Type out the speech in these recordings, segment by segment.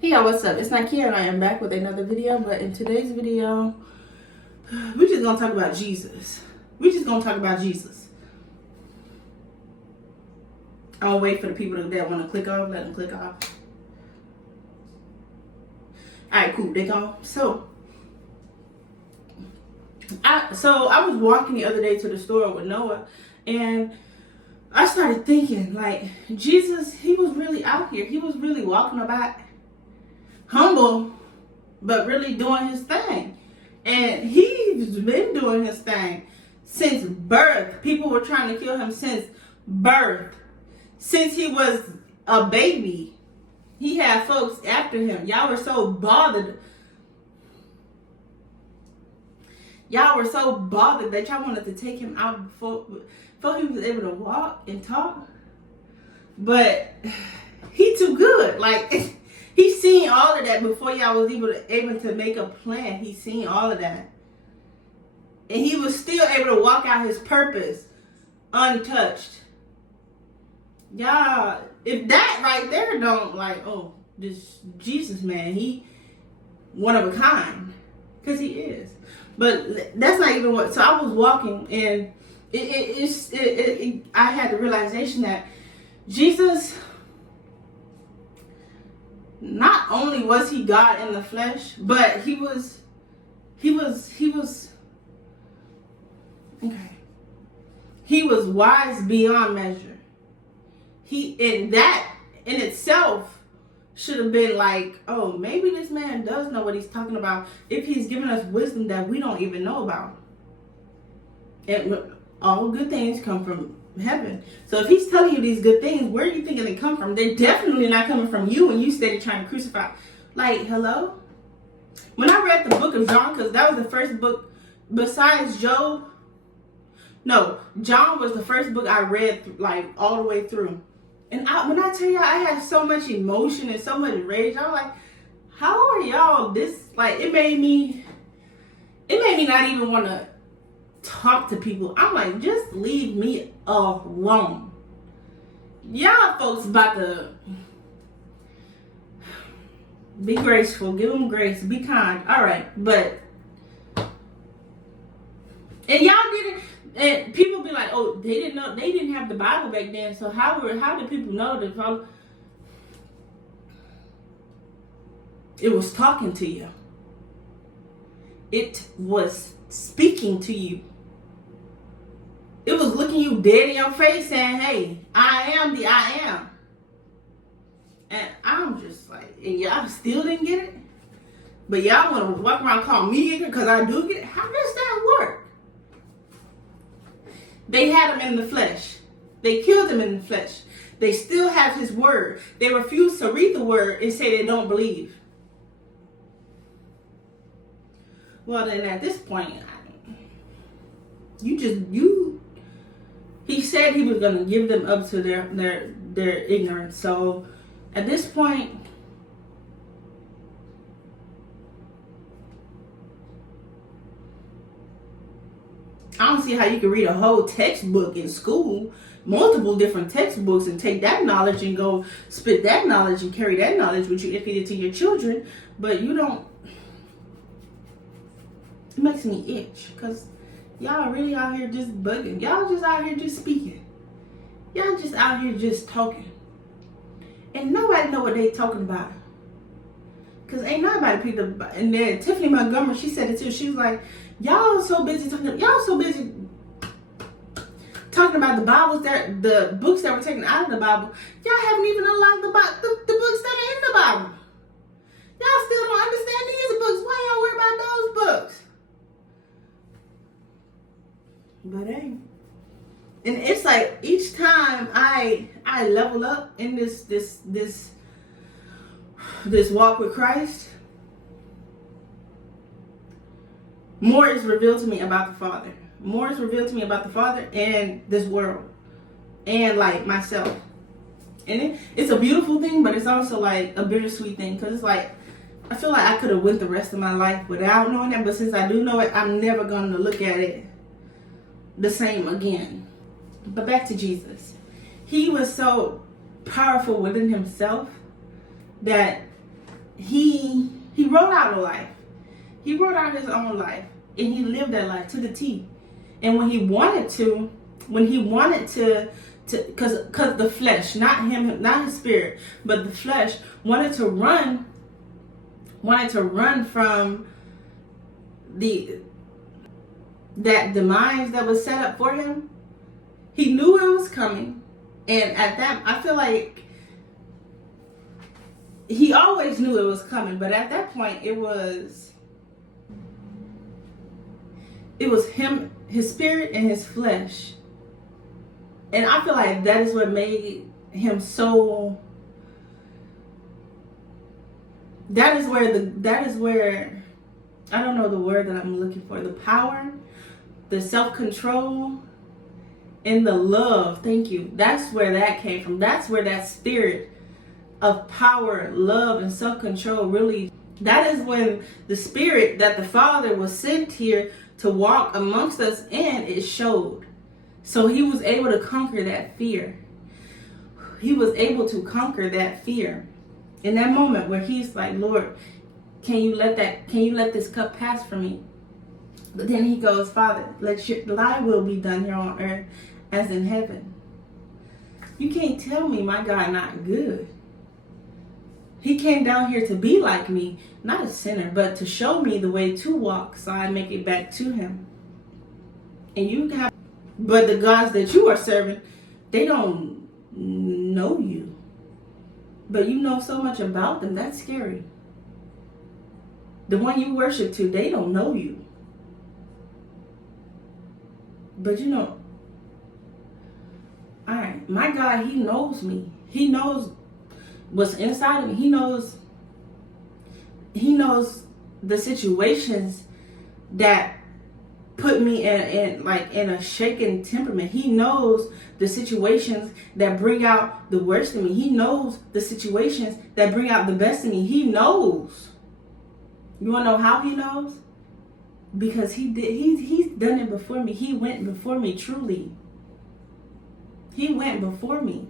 Hey y'all, what's up? It's Nakia and I am back with another video, but in today's video, we're just gonna talk about Jesus. We're just gonna talk about Jesus. I'll wait for the people that want to click off, let them click off. Alright, cool, they gone. So I was walking the other day to the store with Noah, and I started thinking, like, Jesus, he was really out here. He was really walking about humble, but really doing his thing. And he's been doing his thing since birth. People were trying to kill him since birth. Since he was a baby, he had folks after him. Y'all were so bothered. Y'all were so bothered that y'all wanted to take him out before he was able to walk and talk. But he too good. Like, he's seen all of that before y'all was able to make a plan. He's seen all of that. And he was still able to walk out his purpose untouched. Y'all, if that right there don't, like, oh, this Jesus, man, he one of a kind. Because he is. But that's not even what, so I was walking, and I had the realization that Jesus, not only was he God in the flesh, but he was wise beyond measure. And that in itself should have been like, oh, maybe this man does know what he's talking about if he's giving us wisdom that we don't even know about. And all good things come from heaven. So if he's telling you these good things, where are you thinking they come from? They're definitely not coming from you when you steady trying to crucify. Like, hello? When I read the book of John, because that was the first book besides Job. No, John was the first book I read, like, all the way through. And when I tell y'all, I had so much emotion and so much rage. I was like, how are y'all this? Like, it made me not even want to talk to people. I'm like, just leave me alone. Y'all folks about to be graceful, give them grace, be kind. All right, but and y'all didn't. And people be like, oh, they didn't know, they didn't have the Bible back then. So how did people know to follow? It was talking to you. It was speaking to you. It was looking you dead in your face saying, hey, I am the I am. And I'm just like, and y'all still didn't get it? But y'all want to walk around and call me ignorant because I do get it? How does that work? They had him in the flesh. They killed him in the flesh. They still have his word. They refuse to read the word and say they don't believe. Well, then at this point, he said he was going to give them up to their ignorance. So at this point, I don't see how you can read a whole textbook in school, multiple different textbooks, and take that knowledge and go spit that knowledge and carry that knowledge with you and feed it to your children, but you don't. It makes me itch, because y'all really out here just bugging. Y'all just out here just speaking. Y'all just out here just talking. And nobody know what they talking about. Because ain't nobody picked up. And then Tiffany Montgomery, she said it too. She was like, y'all so busy talking about the Bibles, the books that were taken out of the Bible. Y'all haven't even unlocked the books that are in the Bible. Y'all still don't understand these books. Why y'all worry about those books? But hey. And it's like each time I level up in this walk with Christ, more is revealed to me about the Father. More is revealed to me about the Father and this world. And like myself. And it's a beautiful thing, but it's also like a bittersweet thing. Because it's like, I feel like I could have went the rest of my life without knowing that. But since I do know it, I'm never going to look at it the same again. But back to Jesus. He was so powerful within himself that he wrote out a life. He wrote out his own life, and he lived that life to the T. And when he wanted to, because the flesh, not him, not his spirit, but the flesh wanted to run from that demise that was set up for him. He knew it was coming, and at that, I feel like he always knew it was coming, but at that point, it was him, his spirit, and his flesh. And I feel like that is what made him so. That is where I don't know the word that I'm looking for. The power, the self-control, and the love. Thank you. That's where that came from. That's where that spirit of power, love, and self-control really. That is when the spirit that the Father was sent here to walk amongst us in, it showed. So he was able to conquer that fear. He was able to conquer that fear. In that moment where he's like, Lord, can you let this cup pass from me? But then he goes, Father, let thy will be done here on earth as in heaven. You can't tell me my God not good. He came down here to be like me, not a sinner, but to show me the way to walk so I make it back to him. And you have, but the gods that you are serving, they don't know you. But you know so much about them, that's scary. The one you worship to, they don't know you. But you know, all right, my God, he knows me. He knows what's inside of me. He knows the situations that put me in a shaken temperament. He knows the situations that bring out the worst in me. He knows the situations that bring out the best in me. He knows. You want to know how he knows? Because he's done it before me. He went before me, truly. He went before me.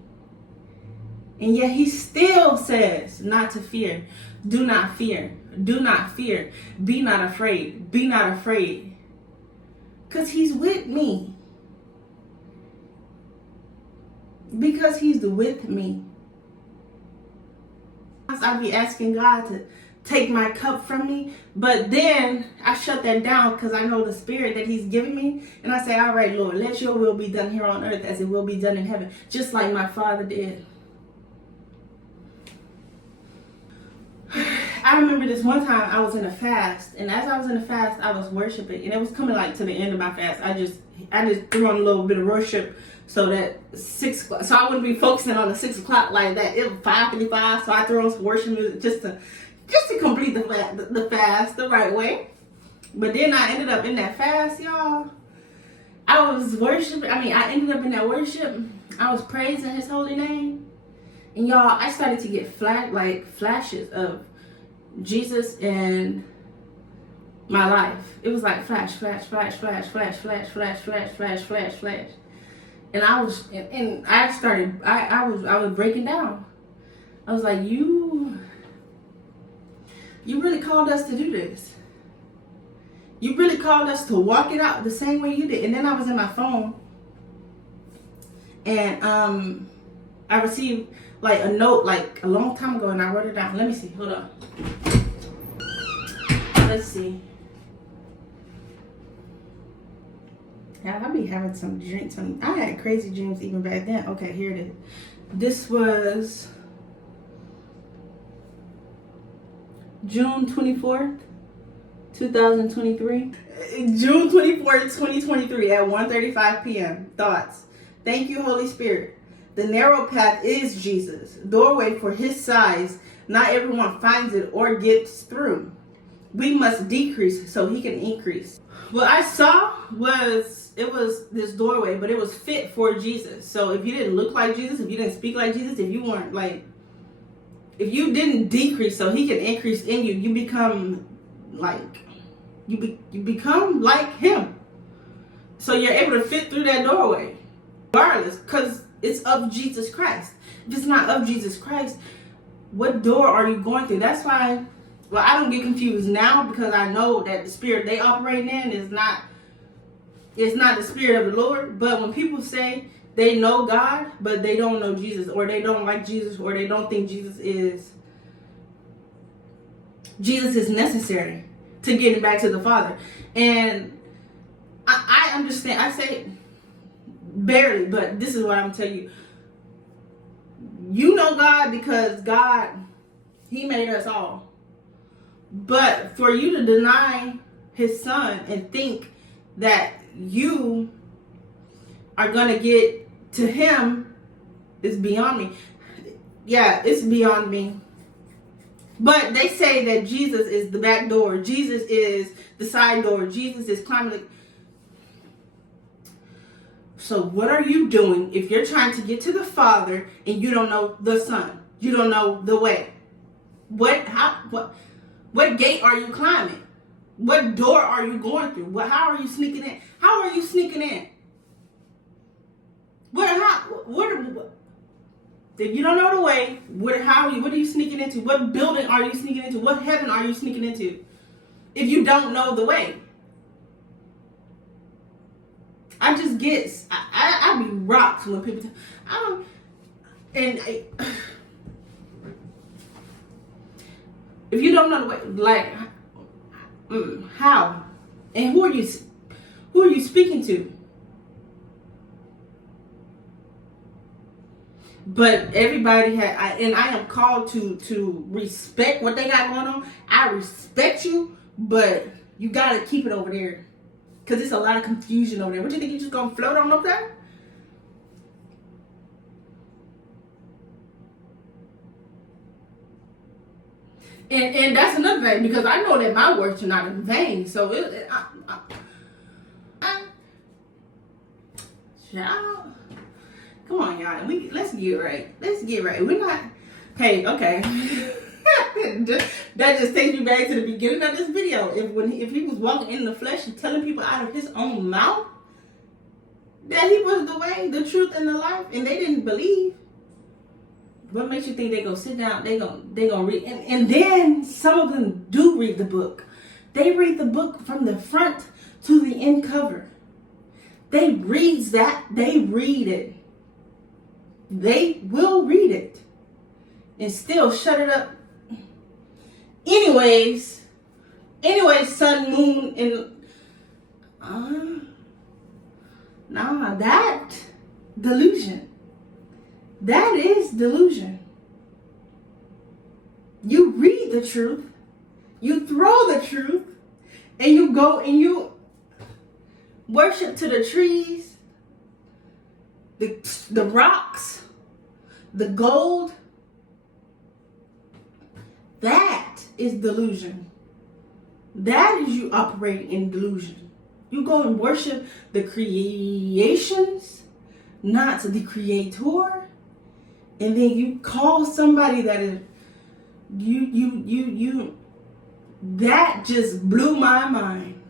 And yet he still says not to fear. Do not fear. Do not fear. Be not afraid. Be not afraid. Because he's with me. Because he's with me. I'll be asking God to take my cup from me. But then I shut that down because I know the spirit that he's giving me. And I say, all right, Lord, let your will be done here on earth as it will be done in heaven. Just like my Father did. I remember this one time I was in a fast, and as I was in a fast, I was worshiping, and it was coming like to the end of my fast. I just threw on a little bit of worship so that 6 o'clock, so I wouldn't be focusing on the 6 o'clock like that. It was 5:55, so I threw on some worship music just to complete the fast the right way. But then I ended up in that fast, y'all. I was worshiping. I ended up in that worship. I was praising His holy name, and y'all, I started to get flashes of Jesus and my life. It was like flash, flash, flash, flash, flash, flash, flash, flash, flash, flash, flash. And I was breaking down. I was like, you really called us to do this. You really called us to walk it out the same way you did. And then I was in my phone, and I received like a note like a long time ago, and I wrote it down. Let me see. Hold on. Let's see. Yeah, I be having some drinks. I had crazy dreams even back then. Okay, here it is. This was June 24th, 2023. June 24th, 2023 at 1:35 p.m. Thoughts. Thank you, Holy Spirit. The narrow path is Jesus. Doorway for his size. Not everyone finds it or gets through. We must decrease so he can increase. What I saw was this doorway, but it was fit for Jesus. So if you didn't look like Jesus, if you didn't speak like Jesus, if you weren't if you didn't decrease so he can increase in you, you become you become like him. So you're able to fit through that doorway, regardless, because it's of Jesus Christ. If it's not of Jesus Christ, What door are you going through? That's why, well, I don't get confused now because I know that the spirit they operating in is not, it's not the spirit of the Lord. But when people say they know God, but they don't know Jesus, or they don't like Jesus, or they don't think Jesus is necessary to getting back to the Father. And I understand. I say barely, but this is what I'm telling you. You know God because God, He made us all. But for you to deny His Son and think that you are going to get to Him is beyond me. Yeah, it's beyond me. But they say that Jesus is the back door. Jesus is the side door. Jesus is climbing. So what are you doing if you're trying to get to the Father and you don't know the Son? You don't know the way. What gate are you climbing? What door are you going through? How are you sneaking in? How are you sneaking in? If you don't know the way, what are you sneaking into? What building are you sneaking into? What heaven are you sneaking into? If you don't know the way. I just get, I be rocked when people if you don't know the way, like, how? And who are you speaking to? But everybody and I am called to respect what they got going on. I respect you, but you gotta keep it over there. Because there's a lot of confusion over there. What do you think, you just gonna float on up there? And that's another thing, because I know that my works are not in vain. So child, come on, y'all. Let's get right. Let's get right. We're not. Hey, okay. That just takes me back to the beginning of this video. If he was walking in the flesh and telling people out of his own mouth that he was the way, the truth, and the life, and they didn't believe, what makes you think they gonna sit down? They gonna read, and then some of them do read the book. They read the book from the front to the end cover. They read that. They read it. They will read it and still shut it up. Anyways, sun, moon, and that delusion. That is delusion. You read the truth, you throw the truth, and you go and you worship to the trees, the rocks, the gold. That is delusion. That is you operating in delusion. You go and worship the creations, not the creator, and then you call somebody that is you. That just blew my mind.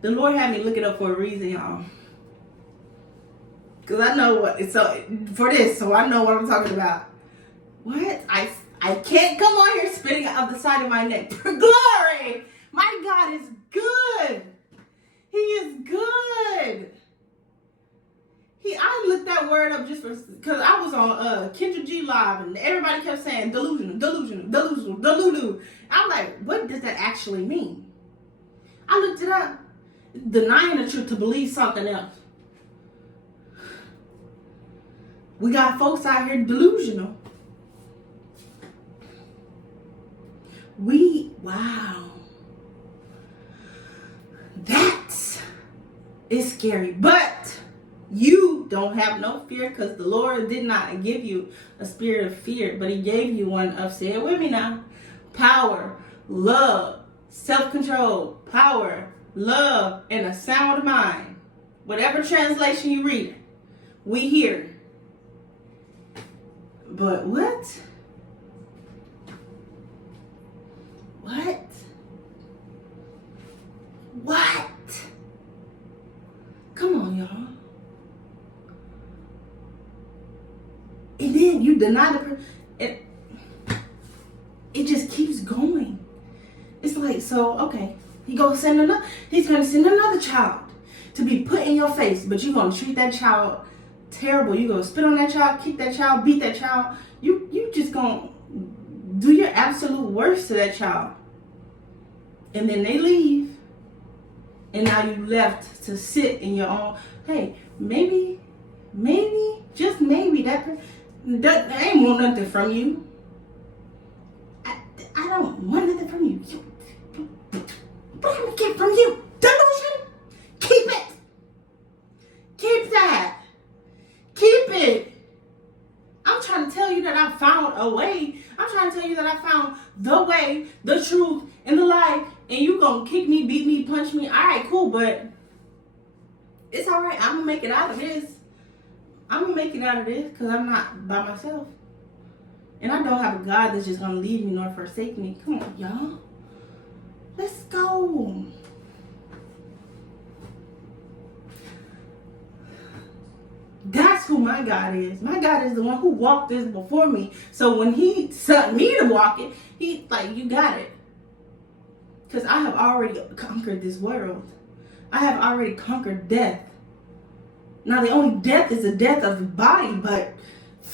The Lord had me look it up for a reason, y'all. Because I know what it's so I know what I'm talking about. What? I can't come on here spitting out the side of my neck. Glory! My God is good. He is good. I looked that word up just because I was on Kendra G Live and everybody kept saying delusional. I'm like, what does that actually mean? I looked it up. Denying the truth to believe something else. We got folks out here delusional. Wow. That is scary. But you don't have no fear because the Lord did not give you a spirit of fear, but He gave you one of, say it with me now, power, love, self-control, power, love, and a sound mind. Whatever translation you read, we hear. But what? Come on, y'all. And then you deny the person. like, so, okay. He's going to send another child to be put in your face, but you're going to treat that child terrible. You're going to spit on that child, kick that child, beat that child. You just going to do your absolute worst to that child. And then they leave. And now you left to sit in your own. Hey, maybe, just maybe that ain't want nothing from you. I don't want nothing from you. What am I get from you? Delusion? Keep it. Keep that. Keep it. I'm trying to tell you that I found a way. I'm trying to tell you that I found the way, the truth, and the life. And you gonna kick me, beat me, punch me. All right, cool, but it's all right. I'm gonna make it out of this. I'm gonna make it out of this because I'm not by myself. And I don't have a God that's just gonna leave me nor forsake me. Come on, y'all. Let's go. That's who my God is. My God is the one who walked this before me. So when he sent me to walk it, he's like, you got it. Because I have already conquered this world. I have already conquered death. Now the only death is the death of the body, but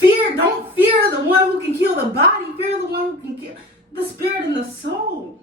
don't fear the one who can kill the body. Fear the one who can kill the spirit and the soul.